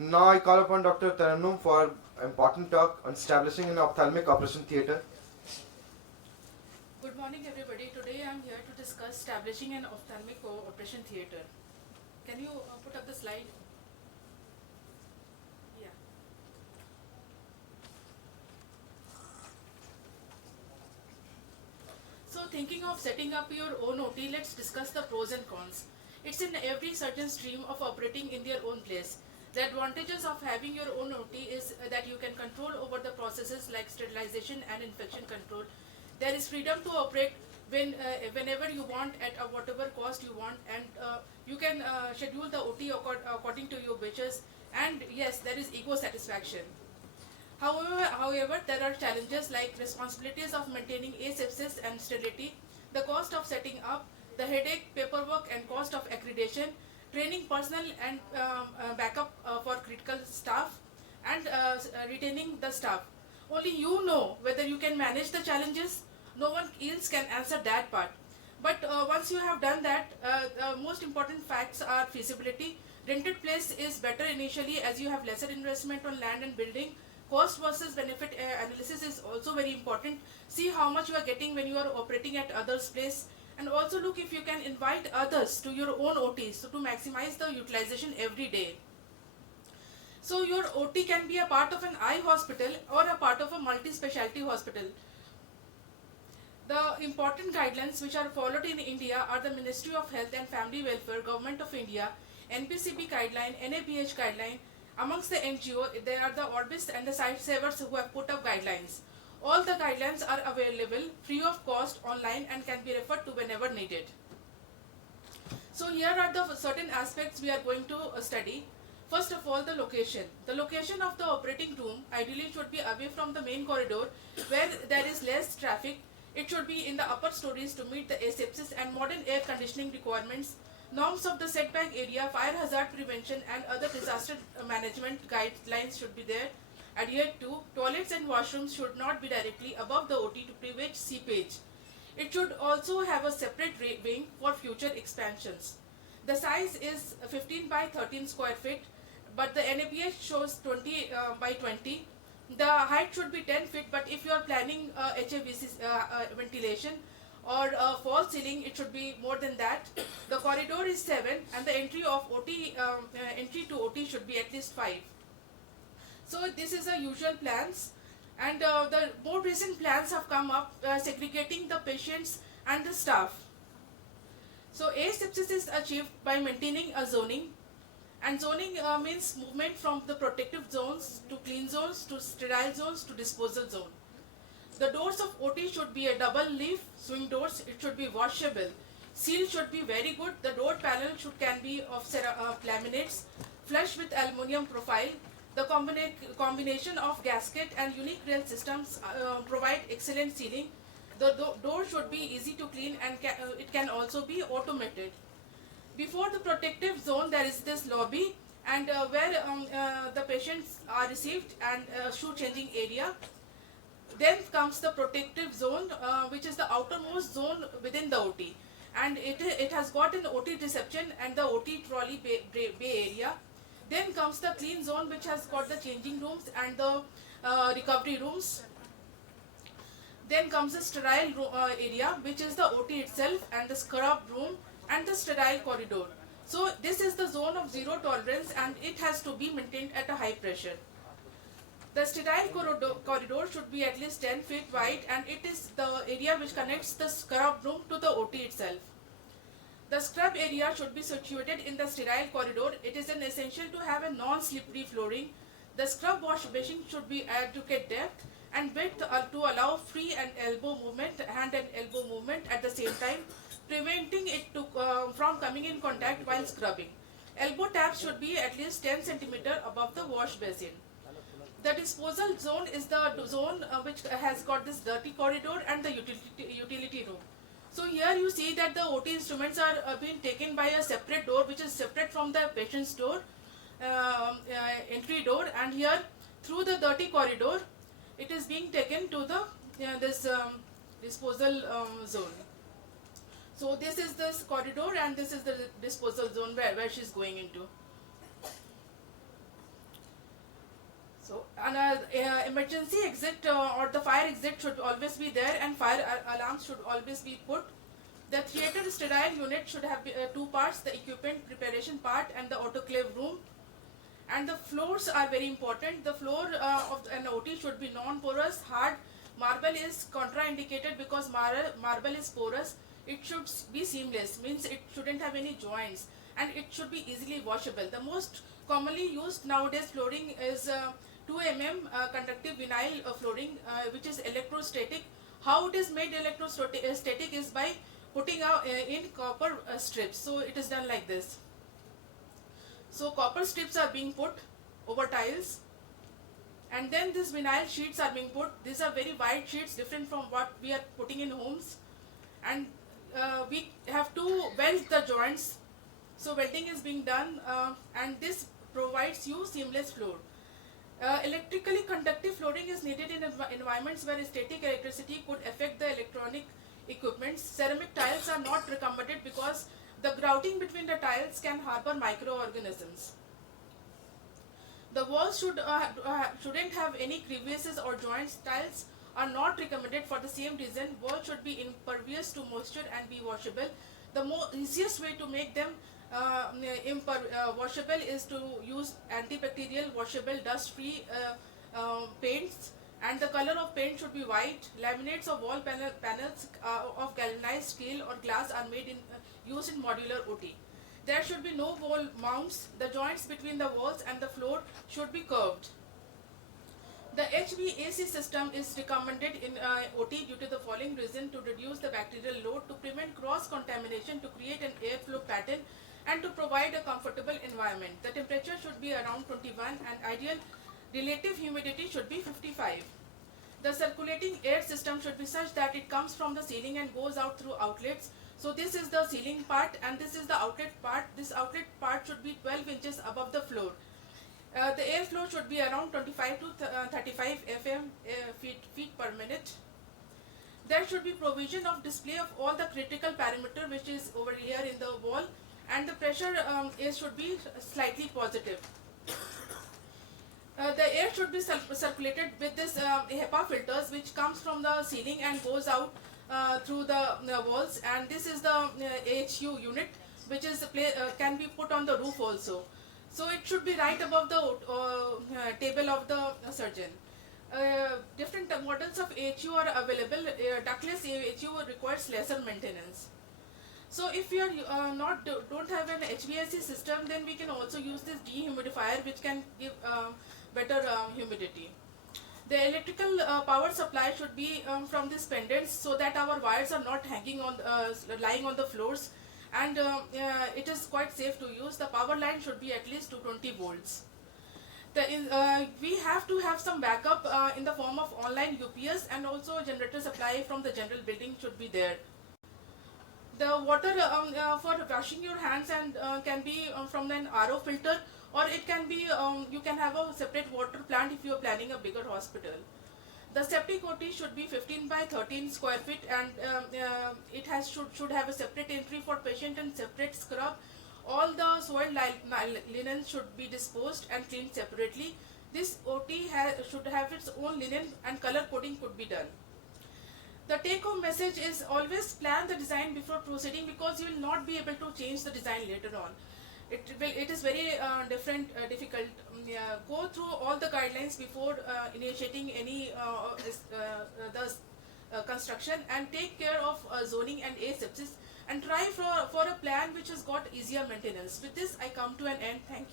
Now I call upon Dr. Tarannum for important talk on establishing an ophthalmic operation theatre. Good morning, everybody. Today I am here to discuss establishing an ophthalmic operation theatre. Can you put up the slide? Yeah. So, thinking of setting up your own OT, let's discuss the pros and cons. It's in every certain stream of operating in their own place. The advantages of having your own OT is that you can control over the processes like sterilization and infection control. There is freedom to operate whenever you want at whatever cost you want, and you can schedule the OT according to your wishes. And yes, there is ego satisfaction. However, there are challenges like responsibilities of maintaining asepsis and sterility, the cost of setting up, the headache, paperwork, and cost of accreditation, training personnel and backup for critical staff, and retaining the staff. Only you know whether you can manage the challenges. No one else can answer that part. But once you have done that, the most important facts are feasibility. Rented place is better initially as you have lesser investment on land and building. Cost versus benefit analysis is also very important. See how much you are getting when you are operating at others' place, and also look if you can invite others to your own OTs so to maximize the utilization every day. So your OT can be a part of an eye hospital or a part of a multi-specialty hospital. The important guidelines which are followed in India are the Ministry of Health and Family Welfare, Government of India, NPCB guideline, NABH guideline. Amongst the NGO, there are the Orbis and the Site Savers who have put up guidelines. All the guidelines are available free of cost online and can be referred to whenever needed. So here are the certain aspects we are going to study. First of all, the location. The location of the operating room ideally should be away from the main corridor where there is less traffic. It should be in the upper stories to meet the asepsis and modern air conditioning requirements. Norms of the setback area, fire hazard prevention and other disaster management guidelines should be there. Adhered to, toilets and washrooms should not be directly above the OT to prevent seepage. It should also have a separate wing for future expansions. The size is 15 by 13 square feet, but the NABH shows 20 by 20. The height should be 10 feet, but if you are planning HAVC ventilation or false ceiling, it should be more than that. The corridor is 7, and the entry to OT should be at least 5. So this is the usual plans, and the more recent plans have come up segregating the patients and the staff. So asepsis is achieved by maintaining a zoning, and zoning means movement from the protective zones to clean zones to sterile zones to disposal zone. The doors of OT should be a double leaf swing doors. It should be washable. Seal should be very good. The door panel can be of laminates, flush with aluminium profile. The combination of gasket and unique rail systems provide excellent sealing. The door should be easy to clean, and it can also be automated. Before the protective zone, there is this lobby, and where the patients are received, and shoe changing area. Then comes the protective zone, which is the outermost zone within the OT, and it has got an OT reception and the OT trolley bay area. Then comes the clean zone, which has got the changing rooms and the recovery rooms. Then comes the sterile area, which is the OT itself and the scrub room and the sterile corridor. So this is the zone of zero tolerance, and it has to be maintained at a high pressure. The sterile corridor should be at least 10 feet wide, and it is the area which connects the scrub room to the OT itself. The scrub area should be situated in the sterile corridor. It is an essential to have a non-slippery flooring. The scrub wash basin should be adequate depth and width to allow free and elbow movement, hand and elbow movement at the same time, preventing it from coming in contact while scrubbing. Elbow taps should be at least 10 centimeter above the wash basin. The disposal zone is the zone which has got this dirty corridor and the utility room. So here you see that the OT instruments are being taken by a separate door, which is separate from the patient's door, entry door, and here through the dirty corridor, it is being taken to the this disposal zone. So this is this corridor, and this is the disposal zone where she is going into. So, emergency exit or the fire exit should always be there, and fire alarms should always be put. The theater sterile unit should have two parts: the equipment preparation part and the autoclave room. And the floors are very important. The floor of an OT should be non-porous, hard. Marble is contraindicated because marble is porous. It should be seamless, means it shouldn't have any joints, and it should be easily washable. The most commonly used nowadays flooring is 2 mm conductive vinyl flooring, which is electrostatic. How it is made electrostatic is by putting in copper strips. So it is done like this. So copper strips are being put over tiles, and then these vinyl sheets are being put. These are very wide sheets, different from what we are putting in homes, and we have to weld the joints. So welding is being done, and this provides you seamless floor. Electrically conductive flooring is needed in environments where static electricity could affect the electronic equipment. Ceramic tiles are not recommended because the grouting between the tiles can harbor microorganisms. The walls shouldn't have any crevices or joints. Tiles are not recommended for the same reason. Walls should be impervious to moisture and be washable. The easiest way to make them washable is to use antibacterial, washable, dust-free paints, and the color of paint should be white. Laminates of wall panels of galvanized steel or glass are made used in modular OT. There should be no wall mounts. The joints between the walls and the floor should be curved. The HVAC system is recommended in OT due to the following reason: to reduce the bacterial load, to prevent cross-contamination, to create an airflow pattern, and to provide a comfortable environment. The temperature should be around 21 and ideal relative humidity should be 55. The circulating air system should be such that it comes from the ceiling and goes out through outlets. So this is the ceiling part and this is the outlet part. This outlet part should be 12 inches above the floor. The airflow should be around 25 to 35 feet per minute. There should be provision of display of all the critical parameter which is over here in the wall, and the pressure should be slightly positive. The air should be circulated with this HEPA filters which comes from the ceiling and goes out through the walls, and this is the AHU unit which is can be put on the roof also. So it should be right above the table of the surgeon. Different models of AHU are available. Ductless AHU requires lesser maintenance. So if you are don't have an HVAC system, then we can also use this dehumidifier which can give better humidity. The electrical power supply should be from these pendants so that our wires are not hanging on lying on the floors, and it is quite safe to use. The power line should be at least 220 volts. We have to have some backup in the form of online UPS, and also generator supply from the general building should be there. The water for washing your hands and can be from an RO filter, or it can be you can have a separate water plant if you are planning a bigger hospital. The septic OT should be 15 by 13 square feet, and it should have a separate entry for patient and separate scrub. All the soiled linen should be disposed and cleaned separately. This OT should have its own linen, and color coding could be done. The take-home message is always plan the design before proceeding, because you will not be able to change the design later on. It is very difficult. Go through all the guidelines before initiating any construction, and take care of zoning and asepsis, and try for a plan which has got easier maintenance. With this, I come to an end. Thank you.